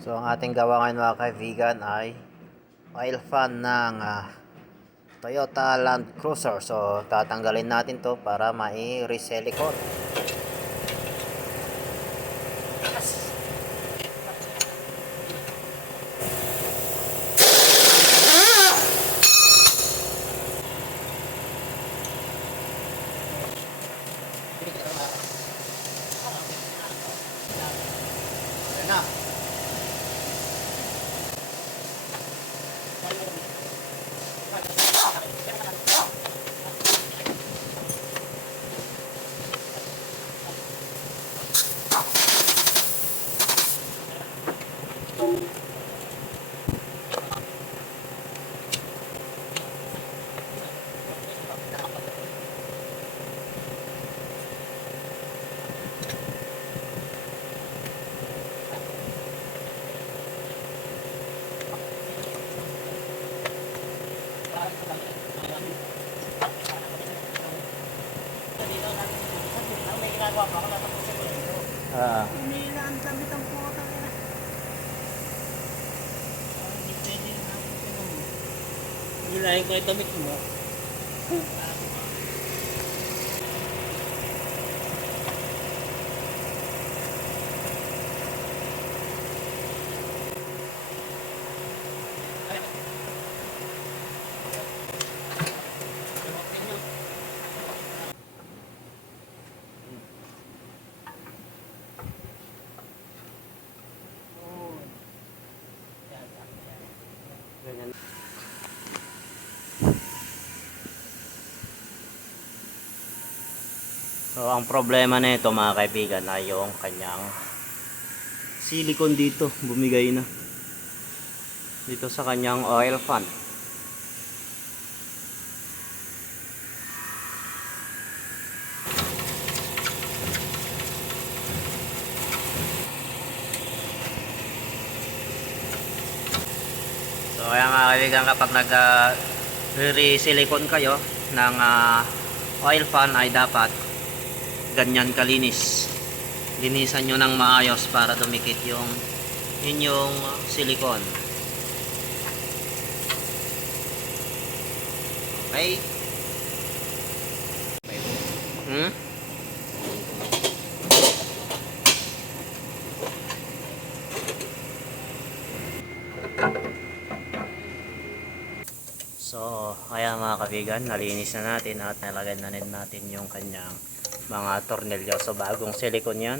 So ang ating gawa ngayon mga kaibigan ay oil fan ng Toyota Land Cruiser. So tatanggalin natin to para mai-resilicone. Na. Umiilan kami ng puta na. Hindi pwede na ako pinong. Hilahin ko yung damit mo. So ang problema nito mga kaibigan ay yung kanyang silicone dito, bumigay na dito sa kanyang oil fan. So kaya mga kaibigan, kapag nag-re-silicone kayo ng oil fan ay dapat ganyan kalinis. Linisan nyo ng maayos para dumikit yung inyong silicone. Okay? So, kaya mga kabigan, nalinis na natin at nalagay na rin natin yung kanyang mga tornilyo. So, bagong silicone yan.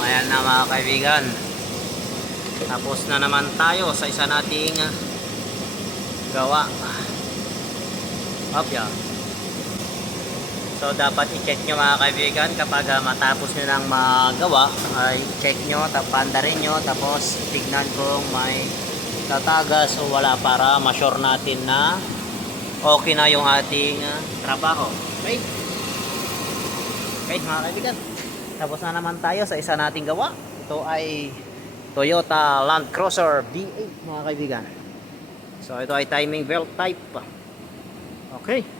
Ayan na mga kaibigan, tapos na naman tayo sa isa nating gawa. Opya. So dapat i-check nyo mga kaibigan kapag matapos nyo ng magawa, ay check nyo, pandarin nyo, tapos tignan kung may tatagas o wala para ma-sure natin na okay na yung ating trabaho. Okay? Okay mga kaibigan, tapos na naman tayo sa isa nating gawa. Ito ay Toyota Land Cruiser V8 mga kaibigan. So ito ay timing belt type. Okay.